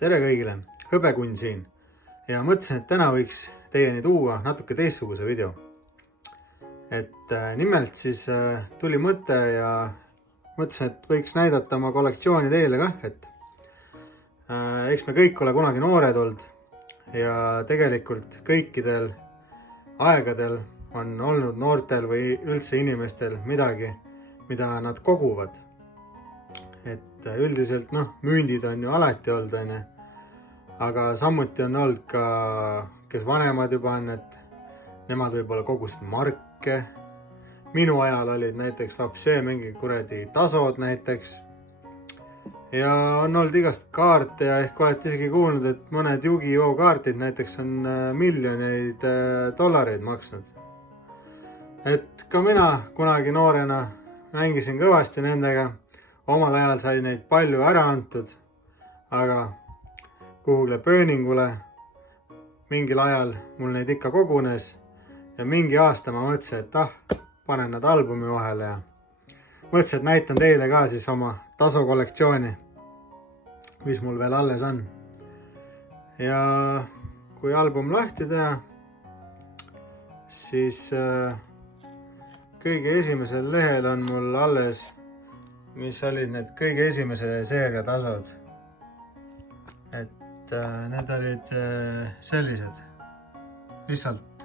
Tere kõigile, Hõbekunn siin ja mõtlesin, et täna võiks teieni tuua natuke teistsuguse video. Nimelt siis tuli mõte ja mõtlesin, et võiks näidata oma kollektsiooni teile kah, eks me kõik ole kunagi noored olnud ja tegelikult kõikidel aegadel on olnud noortel või üldse inimestel midagi, mida nad koguvad. Üldiselt mündid on ju alati olnud, aga samuti on olnud ka, kes vanemad juba on, et nemad võib-olla kogusid marke. Minu ajal olid näiteks lapsöö mingi kuradi tasod näiteks. Ja on olnud igast kaarte ja ehk olete isegi kuulnud, et mõned Yu-Gi-Oh kaartid näiteks on miljoneid dollareid maksnud. Ka mina kunagi noorena mängisin kõvasti nendega. Omal ajal sai neid palju ära antud, aga kuhugile pööningule mingil ajal mul neid ikka kogunes ja mingi aasta ma mõtlesin, et panen nad albumi vahele ja mõtlesin, et näitan teile ka siis oma tasokollektsiooni, mis mul veel alles on. Ja kui album lahti teha, siis kõige esimesel lehel on mul alles, mis olid need kõige esimese seeria tasod. Need olid sellised, lihtsalt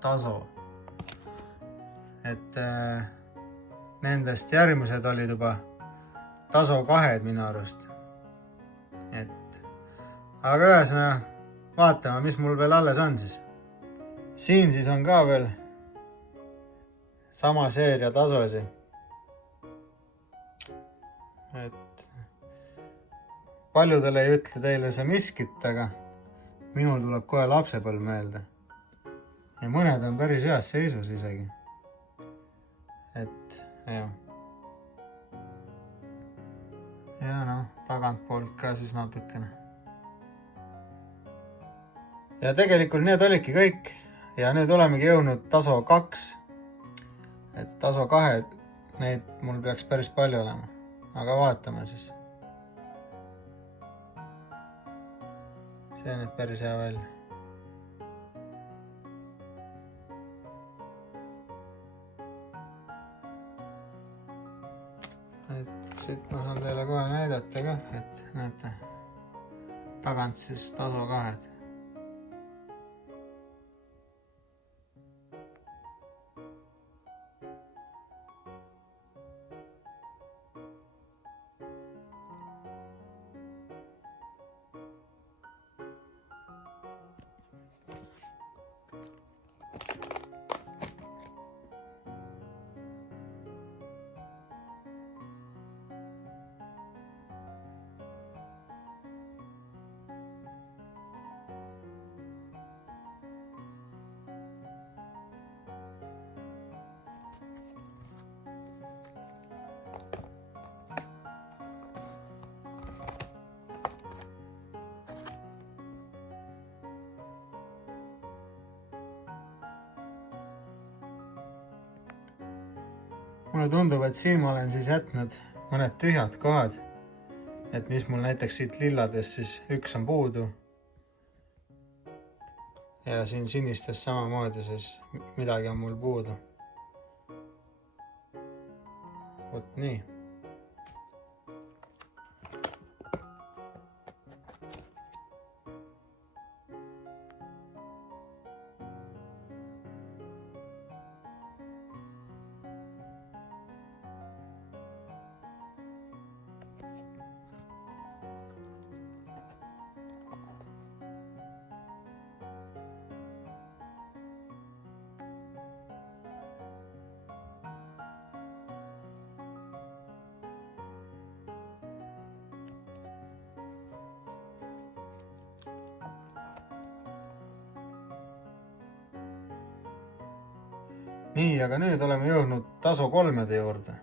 taso. Nendest järgmised olid juba taso 2 minu arust. Aga ühesõnaga, vaatame, mis mul veel alles on siis. Siin siis on ka veel sama seeria tasosi. Paljudele ei ütle teile see miskit, aga minul tuleb kohe lapsepõlv meelde. Ja mõned on päris heas seisus isegi. Ja tagantpoolt ka siis natukene. Ja tegelikult need olidki kõik. Ja nüüd olemegi jõudnud taso 2. Taso 2, neid mul peaks päris palju olema. Aga vaatame siis. See on nüüd päris hea välja. Siit ma saan teile kohe näidata ka, et näete, tagant siis taso 2. Mulle tundub, et siin ma olen siis jätnud mõned tühjad kohad, mis mul näiteks siit lilladest siis üks on puudu. Ja siin sinistest samamoodi siis midagi on mul puudu. Vot nii. Nii, aga nüüd oleme jõudnud taso 3 juurde.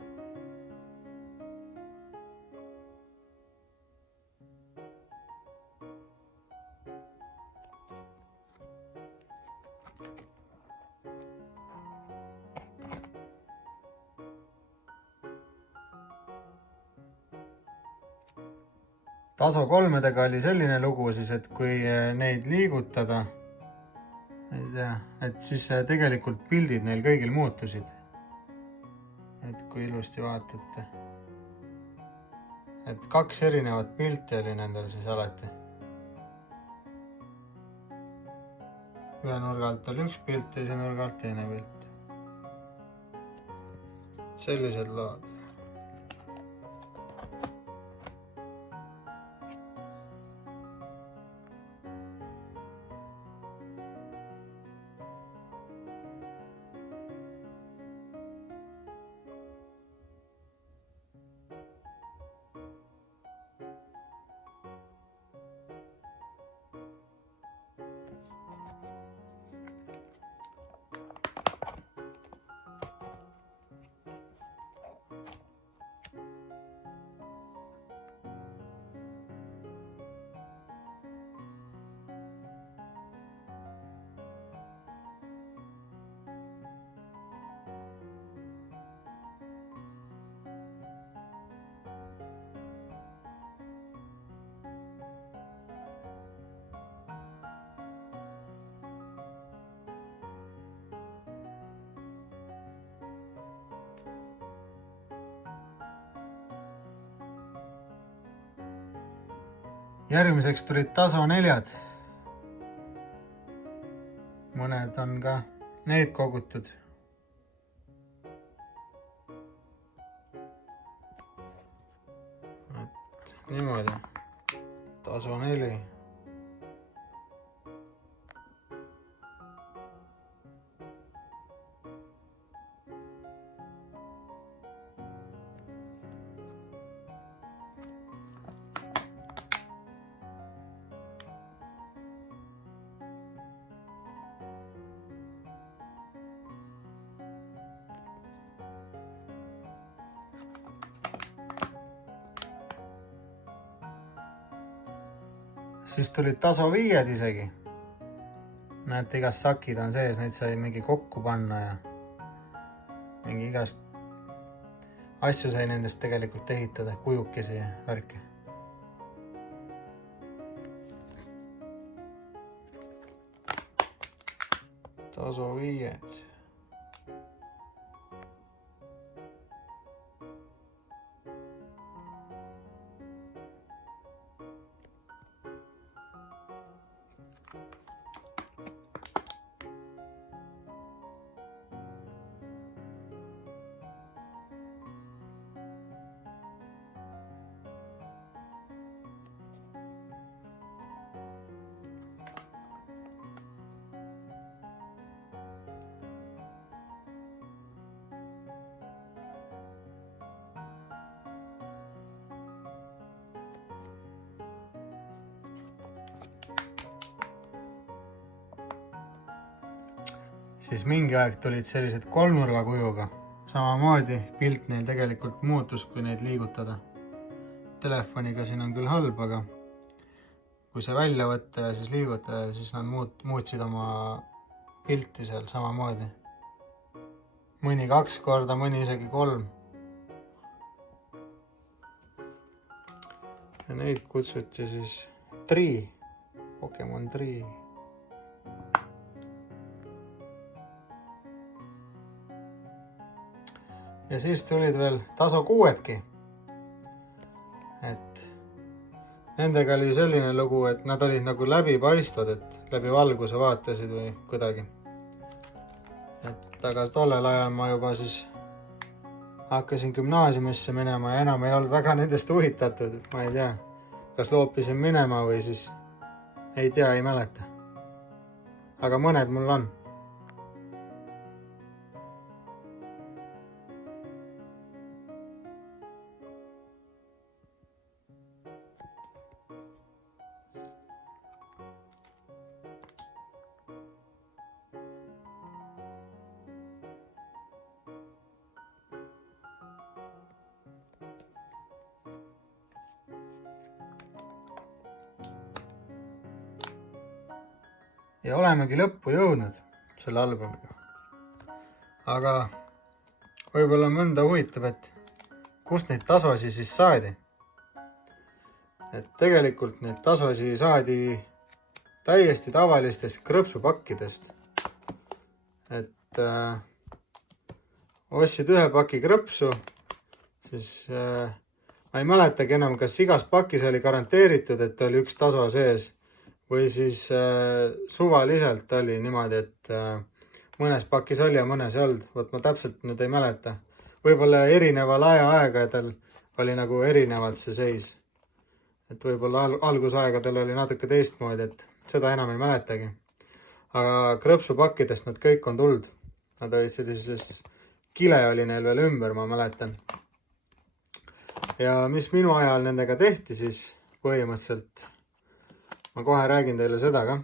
Taso 3-dega oli selline lugu siis, et kui neid liigutada, ei tea, et siis tegelikult pildid neil kõigil muutusid. Et kui ilusti vaatate. Et 2 erinevat pilti oli nendel siis alati. Ühe nurga alt oli üks pilt, teise nurga alt teine pilt. Sellised lood. Järgmiseks tulid taso 4-d. Mõned on ka need kogutud. Niimoodi. Taso 4. Siis tulid taso 5-d isegi. Näete, igast sakid on sees, neid sai mingi kokku panna ja mingi igast asju sai nendest tegelikult ehitada, kujukesi ja värki. Taso 5-d. Siis mingi aeg tulid sellised 3-nurga kujuga. Samamoodi pilt neil tegelikult muutus, kui neid liigutada. Telefoniga siin on küll halb, aga kui see välja võtta ja siis liigutada, siis nad muutsid oma pilti seal samamoodi. Mõni 2 korda, mõni isegi 3. Ja neid kutsuti siis Tree, Pokemon Tree. Ja siis tulid veel taso 6-dki. Et nendega oli selline lugu, et nad olid nagu läbipaistvad, et läbi valguse vaatasid või kuidagi. Aga tollel ajal ma juba siis hakkasin gümnaasiumisse minema ja enam ei olnud väga nendest huvitatud. Ma ei tea, kas loopisin minema või siis ei tea, ei mäleta. Aga mõned mul on. Ja olemegi lõppu jõudnud selle albumiga. Aga võib-olla mõnda huvitab, et kust neid tasosi siis saadi. et tegelikult neid tasosi saadi täiesti tavalistest krõpsupakkidest. Et ostsid ühe paki krõpsu, siis ma ei mäletagi enam, kas igas pakis oli garanteeritud, et oli üks taso sees või siis suvaliselt oli niimoodi, et mõnes pakis oli ja mõnes ei olnud. Võt ma täpselt nüüd ei mäleta. Võib-olla erineval aegadel oli nagu erinevalt see seis. Et võib-olla algusaegadel oli natuke teistmoodi, et seda enam ei mäletagi. Aga krõpsupakkidest nad kõik on tulnud. Nad olid sellises, kile oli neil veel ümber, ma mäletan. Ja mis minu ajal nendega tehti, siis põhimõtteliselt, ma kohe räägin teile seda ka,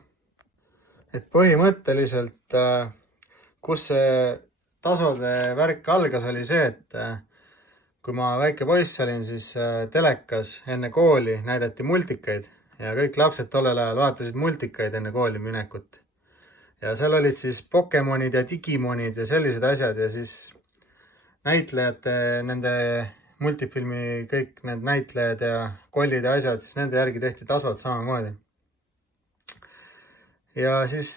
et põhimõtteliselt, kus see tasode värk algas, oli see, et kui ma väike poiss olin, siis telekas enne kooli näidati multikaid ja kõik lapsed tollel ajal vaatasid multikaid enne kooli minekut. Ja seal olid siis Pokemonid ja Digimonid ja sellised asjad ja siis näitlejate, nende multifilmi kõik need näitlejad ja kollid ja asjad, siis nende järgi tehti tasod samamoodi. Ja siis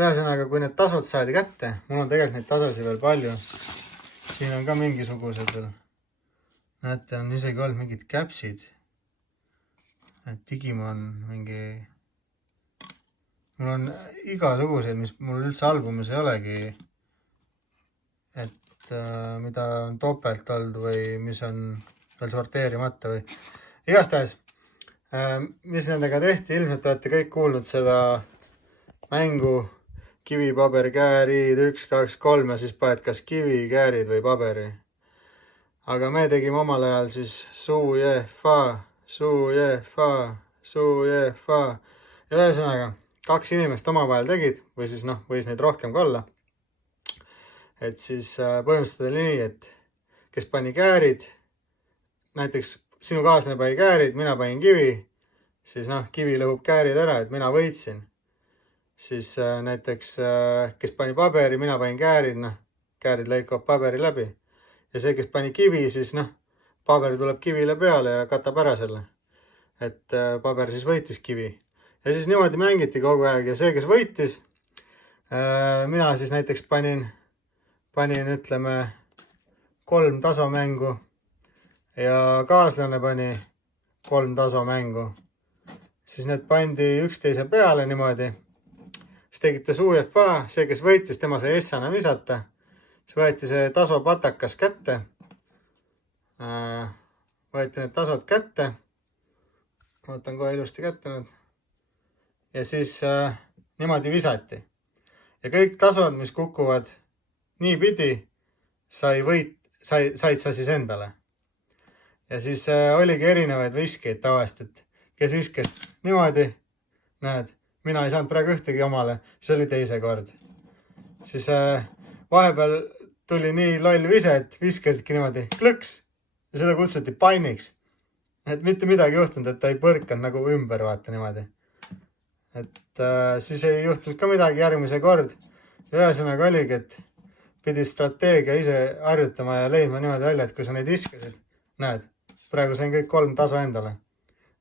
ühesõnaga, kui need tasod saadi kätte, mul on tegelikult neid tasosid veel palju. Siin on ka mingisugused veel. Näete, on isegi olnud mingid käpsid. Et Digimon mingi... Mul on igasuguseid, mis mul üldse albumis ei olegi. Et mida on topelt olnud või mis on veel sorteerimata või... Igastahes, mis nendega tehti, ilmselt olete kõik kuulnud seda mängu kivi, paber, käärid, 1, 2, 3 ja siis paned kas kivi, käärid või paberi. Aga me tegime omal ajal siis suu, je, fa, suu, je, fa, suu, je, fa. Ja ühesõnaga, 2 inimest omavahel tegid, või siis noh, võis neid rohkem ka olla. Et siis põhimõtteliselt oli nii, et kes pani käärid, näiteks sinu kaaslane pani käärid, mina panin kivi, siis noh, kivi lõhub käärid ära, et mina võitsin. Siis näiteks, kes pani paberi, mina panin käärid, noh, käärid lõikavad paberi läbi. Ja see, kes pani kivi, siis noh, paber tuleb kivile peale ja katab ära selle. Et paber siis võitis kivi. Ja siis niimoodi mängiti kogu aeg ja see, kes võitis, mina siis näiteks panin ütleme 3 tasomängu ja kaaslane pani 3 tasomängu. Siis need pandi üksteise peale niimoodi. Siis tegite suu ja fa, see, kes võitis, tema sai essana visata. Siis võeti see tasopatakas kätte. Võeti need tasod kätte. Võtan kohe ilusti kätte nüüd. Ja siis niimoodi visati. Ja kõik tasod, mis kukuvad nii pidi, said sa siis endale. Ja siis oligi erinevaid viskeid tavaliselt, et kes viskas niimoodi, näed, mina ei saanud praegu ühtegi omale, siis oli teise kord. Siis vahepeal tuli nii loll vise, et viskasidki niimoodi klõks ja seda kutsuti panniks. Et mitte midagi juhtunud, et ta ei põrkanud nagu ümber vaata niimoodi. Et siis ei juhtunud ka midagi järgmise kord. Ühesõnaga oligi, et pidi strateegia ise harjutama ja leidma niimoodi välja, et kui sa neid viskasid, näed, praegu sain kõik 3 taso endale.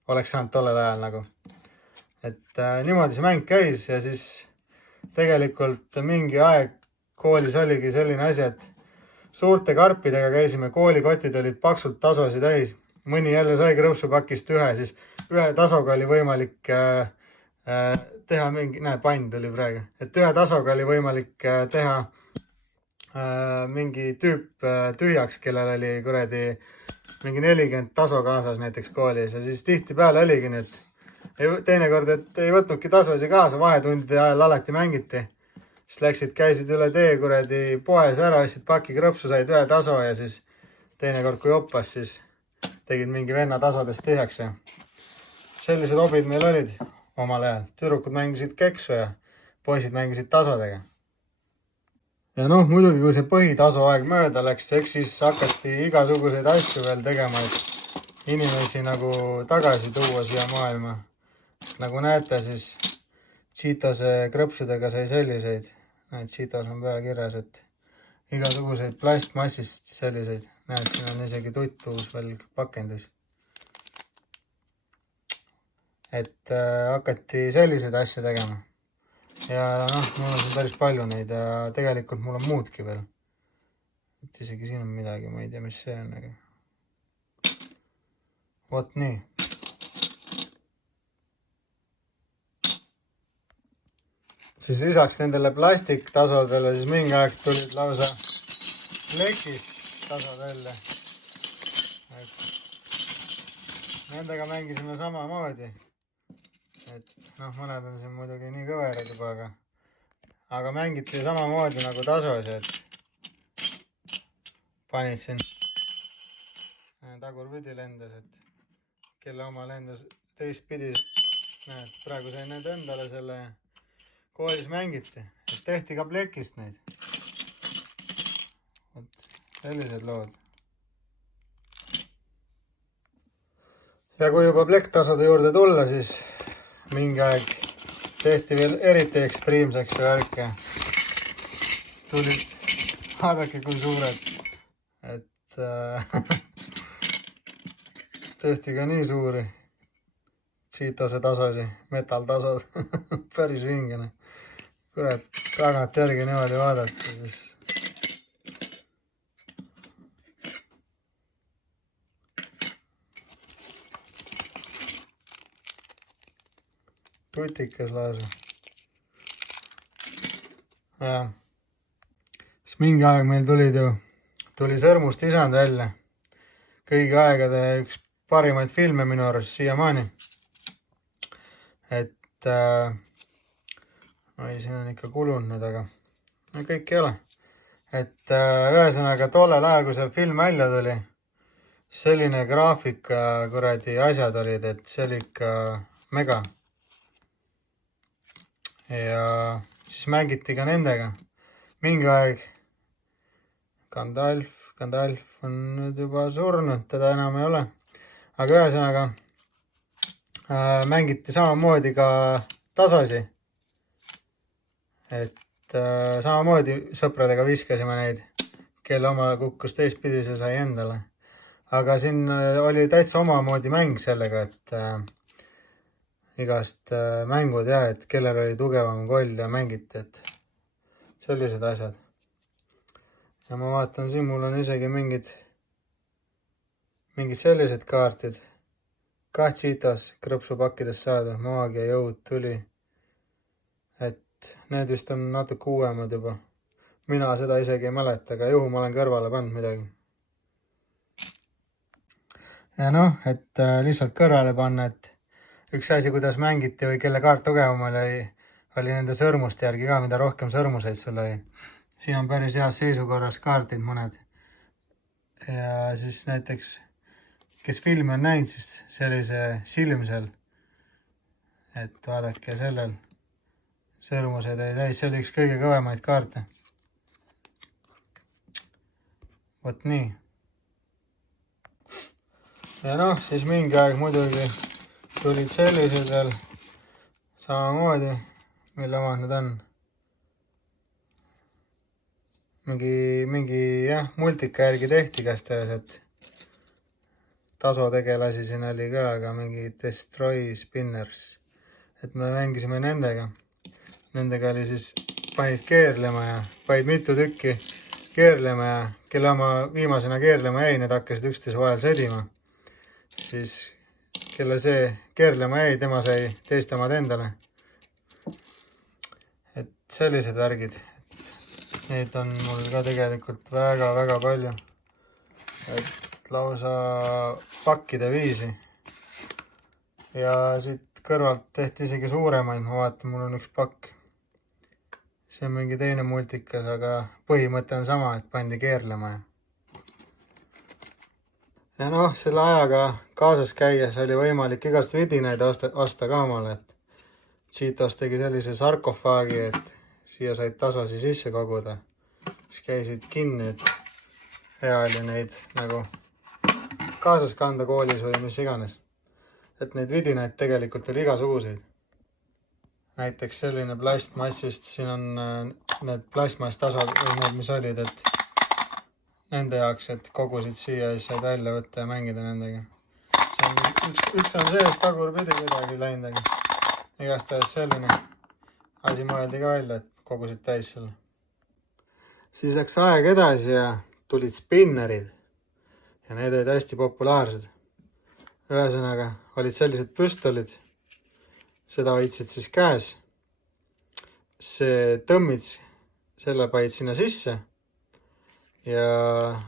Oleks saanud tollel ajal nagu. Et niimoodi see mäng käis ja siis tegelikult mingi aeg koolis oligi selline asi, et suurte karpidega käisime, koolikotid olid paksult tasosi täis. Mõni jälle sai krõpsupakist ühe, siis ühe tasoga oli võimalik teha mingi, näe, pann tuli praegu, et ühe tasoga oli võimalik teha mingi tüüp tühjaks, kellel oli kuradi mingi 40 taso kaasas näiteks koolis ja siis tihtipeale oligi nüüd teinekord, et ei võtnudki tasosi kaasa, vahetundide ajal alati mängiti. Siis läksid, käisid üle tee kuradi poes ära, ostsid paki krõpsu, said ühe taso ja siis teinekord kui oppas, siis tegid mingi venna tasodest tühjaks ja sellised hobid meil olid omal ajal. Tüdrukud mängisid keksu ja poisid mängisid tasodega. Ja noh, muidugi kui see põhitaso aeg mööda läks, eks siis hakati igasuguseid asju veel tegema, et inimesi nagu tagasi tuua siia maailma. Nagu näete, siis Cheetose krõpsudega sai selliseid. Näed, Cheetos on peale kirjas, et igasuguseid plastmassist selliseid. Näed, siin on isegi tuttuus veel pakendis. et hakati selliseid asju tegema. Ja noh, mul on siin päris palju neid ja tegelikult mul on muudki veel. Et isegi siin on midagi, ma ei tea, mis see on, aga vot nii. Siis lisaks nendele plastiktasodele siis mingi aeg tulid lausa plekist tasod välja. Nendega mängisime samamoodi. Et noh, mõned on siin muidugi nii kõverad juba, aga mängiti samamoodi nagu tasosi, et panid siin tagurpidi lendas, et kelle oma lendas teistpidi. Näed, praegu sain need endale selle koolis mängiti, et tehti ka plekist neid. Sellised lood. Ja kui juba plekktasode juurde tulla, siis mingi aeg tehti veel eriti ekstreemseks ja värke. Tulid, vaadake kui suured, et tehti ka nii suuri Cheetose tasosi, metalltasod, päris vingene. Kurat, tagant järgi niimoodi vaadata, siis tutikas lausa. Ja siis mingi aeg meil tuli Sõrmust isand välja. Kõigi aegade üks parimaid filme minu arust siiamaani. Et siin on ikka kulunud need, aga no kõik ei ole. Et ühesõnaga tollel ajal, kui see film välja tuli, selline graafika kuradi asjad olid, et see oli ikka mega. Ja siis mängiti ka nendega. Mingi aeg Gandalf on nüüd juba surnud, teda enam ei ole. Aga ühesõnaga mängiti samamoodi ka tasosi. Et samamoodi sõpradega viskasime neid, kelle oma kukkus teistpidi, see sai endale. Aga siin oli täitsa omamoodi mäng sellega, et igast mängud ja, et kellel oli tugevam koll ja mängiti, et sellised asjad. Ja ma vaatan siin, mul on isegi mingid sellised kaartid. Ka Cheetos krõpsupakkidest saada, maagia, jõud, tuli. Et need vist on natuke uuemad juba. Mina seda isegi ei mäleta, aga juhu ma olen kõrvale pannud midagi. Ja noh, et lihtsalt kõrvale panna, et üks asi, kuidas mängiti või kelle kaart tugevam oli nende sõrmuste järgi ka, mida rohkem sõrmuseid sul oli. Siin on päris heas seisukorras kaartid mõned. Ja siis näiteks, kes filmi on näinud, siis sellise silmsel, et vaadake sellel sõrmused ei täis, see oli üks kõige kõvemaid kaarte. Vot nii. Ja noh, siis mingi aeg muidugi tulid sellised veel samamoodi, mille omad need on. Mingi jah, multika järgi tehti kastas, et tasotegelasi siin oli ka, aga mingi Destroy Spinners. Et me mängisime nendega. Nendega oli siis panid keerlema ja panid mitu tükki keerlema ja kelle oma viimasena keerlema jäi, need hakkasid üksteise vahel sõdima. Siis kelle see keerlema jäi, tema sai teiste omad endale. Et sellised värgid. Neid on mul ka tegelikult väga palju. Et lausa pakkide viisi. Ja siit kõrvalt tehti isegi suuremaid. Ma vaatan, mul on üks pakk. See on mingi teine multikas, aga põhimõte on sama, et pandi keerlema. Ja noh, selle ajaga kaasas käies oli võimalik igast vidinaid osta ka omale. Cheetos tegi sellise sarkofaagi, et siia said tasosi sisse koguda. Siis käisid kinni, et hea oli neid nagu kaasas kanda koolis või mis iganes. Et neid vidinaid tegelikult oli igasuguseid. Näiteks selline plastmassist, siin on need plastmasstasod või need, mis olid, et nende jaoks, et kogusid siia ja said välja võtta ja mängida nendega. See on üks on see, et tagurpidi kuidagi läinud, aga igastahes selline asi mõeldi ka välja, et kogusid täis selle. Siis läks aeg edasi ja tulid spinnerid ja need olid hästi populaarsed. Ühesõnaga olid sellised püstolid, seda hoidsid siis käes. See tõmmits, selle panid sinna sisse ja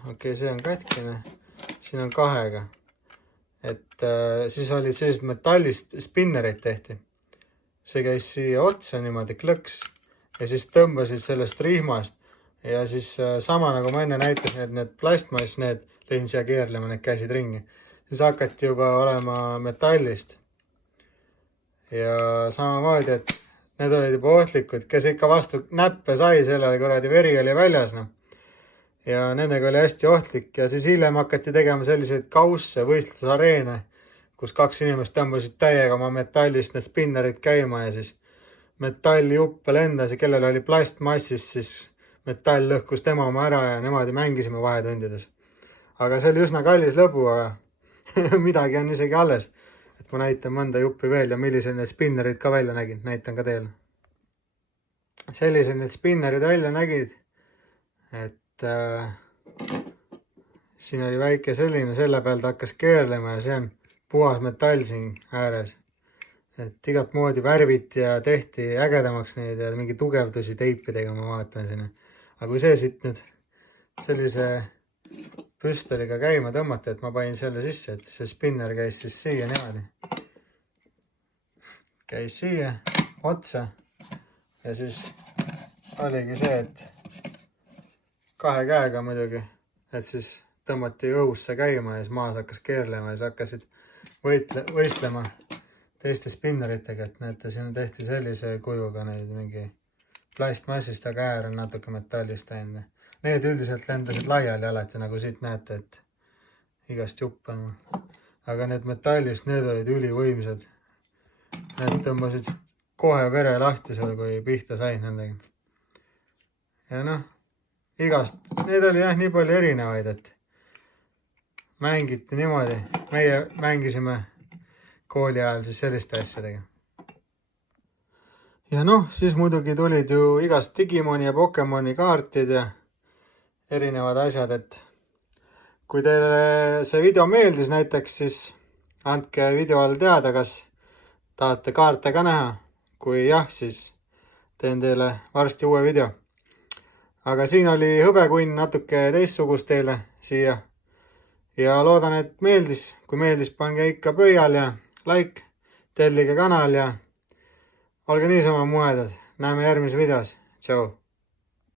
okei, see on katkine, siin on kahega. Et siis olid sellised metallist spinnerid tehti. See käis siia otsa niimoodi klõks ja siis tõmbasid sellest rihmast ja siis sama nagu ma enne näitasin, et need plastmass, need lõin siia keerlema, need käisid ringi. Siis hakati juba olema metallist. Ja samamoodi, et need olid juba ohtlikud, kes ikka vastu näppe sai, sellele kuradi veri oli väljas. No. Ja nendega oli hästi ohtlik ja siis hiljem hakati tegema selliseid kausse, võistlusareene, kus kaks inimest tõmbasid täiega oma metallist need spinnerid käima ja siis metallijuppe lendas ja kellel oli plastmassis, siis metall lõhkus tema oma ära ja nemad mängisime vahetundides. Aga see oli üsna kallis lõbu, aga midagi on isegi alles. Et ma näitan mõnda juppi veel ja millised need spinnerid ka välja nägid, näitan ka teile. Sellised need spinnerid välja nägid, et siin oli väike selline, selle pealt hakkas keerlema ja see on puhas metall siin ääres. Et igat moodi värviti ja tehti ägedamaks neid ja mingi tugevdusi teipidega ma vaatan sinna. Aga kui see siit nüüd sellise püstoliga käima tõmmati, et ma panin selle sisse, et see spinner käis siis siia niimoodi. Käis siia otsa ja siis oligi see, et kahe käega muidugi, et siis tõmmati õhusse käima ja siis maas hakkas keerlema ja siis hakkasid võistlema teiste spinneritega, et näete, siin tehti sellise kujuga neid mingi plastmassist, aga äär on natuke metallist ainult. Need üldiselt lendasid laiali alati, nagu siit näete, et igast jupp on. Aga need metallist, need olid ülivõimsad. Need tõmbasid kohe vere lahti seal, kui pihta said nendega. Ja noh, igast, need oli jah nii palju erinevaid, et mängiti niimoodi. Meie mängisime kooli ajal siis selliste asjadega. Ja noh, siis muidugi tulid ju igast Digimoni ja Pokemoni kaartid ja erinevad asjad, et kui teile see video meeldis näiteks, siis andke video all teada, kas tahate kaarte ka näha. Kui jah, siis teen teile varsti uue video. Aga siin oli hõbekunn natuke teistsugust teile siia. Ja loodan, et meeldis. Kui meeldis, pange ikka pöial ja like, tellige kanal ja olge niisama muedad. Näeme järgmises videos. Tšau!